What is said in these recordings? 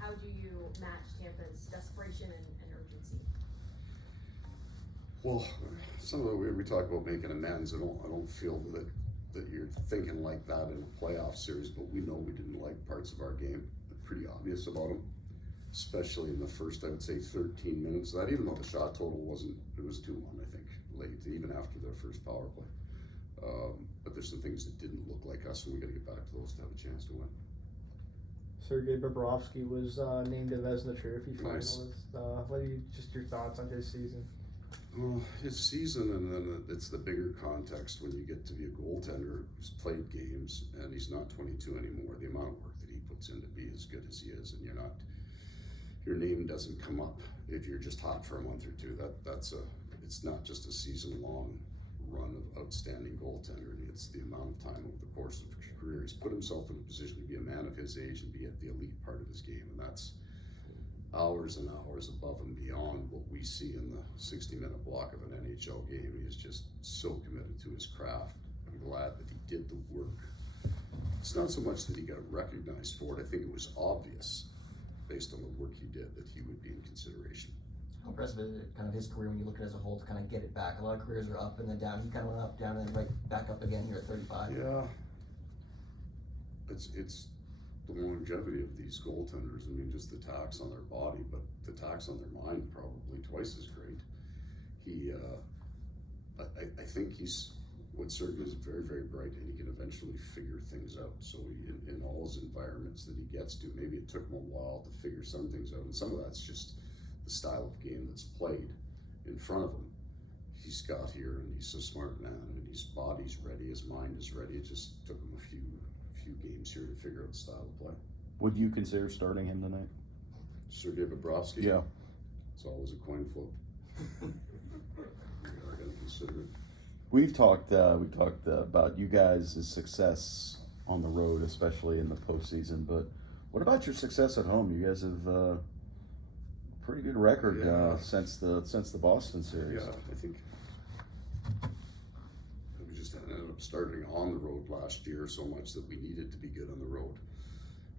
how do you match Tampa's desperation and urgency? Well, some of the we talk about making amends. I don't feel that you're thinking like that in a playoff series, but we know we didn't like parts of our game. Pretty obvious about them, especially in the first, I would say, 13 minutes. That even though the shot total wasn't, it was 2-1, I think, late, even after their first power play. But there's some things that didn't look like us, and we got to get back to those to have a chance to win. Sergei Bobrovsky was named a Vezina Trophy finalist. Nice. What are just your thoughts on his season? Well, his season, and then it's the bigger context when you get to be a goaltender who's played games, and he's not 22 anymore. The amount of work that he puts in to be as good as he is, and your name doesn't come up if you're just hot for a month or two. It's not just a season-long run of outstanding goaltender. It's the amount of time over the course of his career. He's put himself in a position to be a man of his age and be at the elite part of his game, and that's hours and hours above and beyond what we see in the 60-minute block of an NHL game. He is just so committed to his craft. I'm glad that he did the work. It's not so much that he got recognized for it. I think it was obvious, based on the work he did, that he would be in consideration. How impressive is it, kind of his career when you look at it as a whole, to kind of get it back? A lot of careers are up and then down. He kind of went up, down, and then right back up again here at 35. Yeah. It's the longevity of these goaltenders. I mean, just the tax on their body, but the tax on their mind probably twice as great. I think Sergei is very, very bright, and he can eventually figure things out. So in all his environments that he gets to, maybe it took him a while to figure some things out, and some of that's just the style of game that's played in front of him. He's got here, and he's a smart man, and his body's ready, his mind is ready. It just took him a few games here to figure out the style of play. Would you consider starting him tonight? Sergei Bobrovsky? Yeah. It's always a coin flip. We are going to consider it. We've talked about you guys' success on the road, especially in the postseason, but what about your success at home? You guys have a pretty good record since the Boston series. Yeah, I think we just ended up starting on the road last year so much that we needed to be good on the road.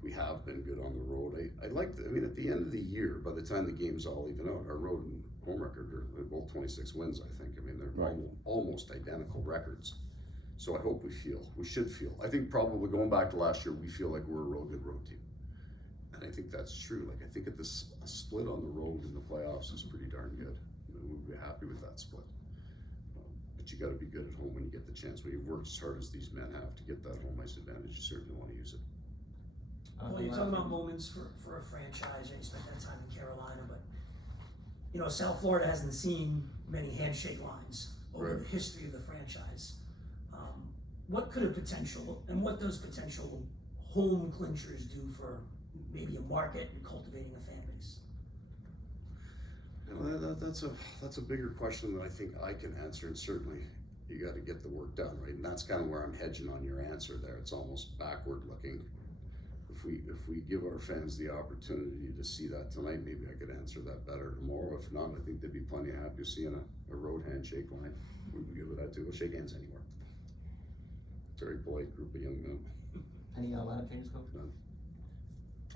We have been good on the road. I mean, at the end of the year, by the time the game's all even out, our road and home record are both 26 wins, I think. I mean, they're right. almost identical records. So I hope we should feel. I think probably going back to last year, we feel like we're a real good road team. And I think that's true. Like, I think a split on the road in the playoffs is pretty darn good. We'll be happy with that split. But you got to be good at home when you get the chance. When you've worked as hard as these men have to get that home ice advantage, you certainly want to use it. Well, you're talking about moments for a franchise, and you spent that time in Carolina, but South Florida hasn't seen many handshake lines over the history of the franchise. What could a potential, and what does potential home clinchers do for maybe a market and cultivating a fan base? That's a bigger question than I think I can answer, and certainly you got to get the work done, right? And that's kind of where I'm hedging on your answer there. It's almost backward looking. If we give our fans the opportunity to see that tonight, maybe I could answer that better tomorrow. If not, I think they'd be plenty happy seeing a road handshake line. We'd be good with that too. We'll shake hands anywhere. Very polite group of young men. Any lineup changes, Coach?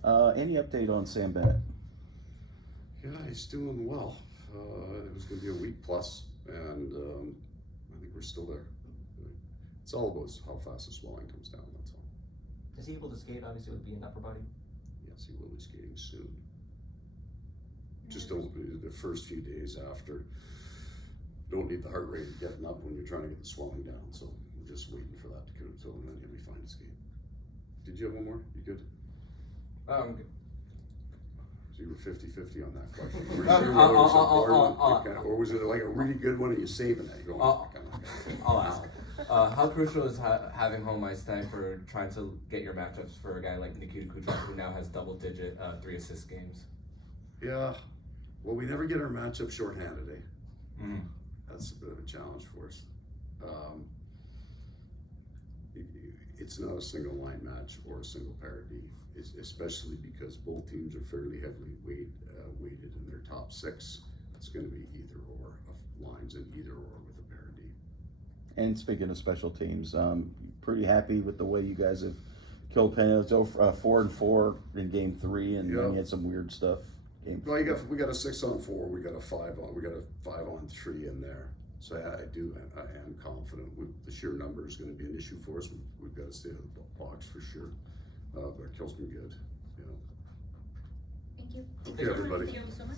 None. Any update on Sam Bennett? Yeah, he's doing well. It was going to be a week plus, and I think we're still there. It's all about how fast the swelling comes down, that's all. Is he able to skate, obviously, with being upper body? Yes, he will be skating soon. Just don't, the first few days after, don't need the heart rate getting up when you're trying to get the swelling down, so we're just waiting for that to come until, and then he'll be fine to skate. Did you have one more? You good? I'm good. So you were 50-50 on that question. Were you sure or was it like a really good one and you're saving it? You're going, I'll ask. How crucial is having home ice time for trying to get your matchups for a guy like Nikita Kucherov, who now has double-digit 3-assist games? Yeah. Well, we never get our matchup shorthanded, eh? Mm-hmm. That's a bit of a challenge for us. It's not a single line match or a single pair D, especially because both teams are fairly heavily weighted in their top six. It's going to be either or of lines and either or with a pair D. And speaking of special teams, pretty happy with the way you guys have killed Pena. 4-4 in game 3, and then Yeah. he had some weird stuff. Game Well, we got a 6-on-4, we got a 5-on-3 in there. So I am confident the sheer number is going to be an issue for us. We've got to stay out of the box for sure. But our kill's been good. Thank you. Okay, everybody. Thank you so much.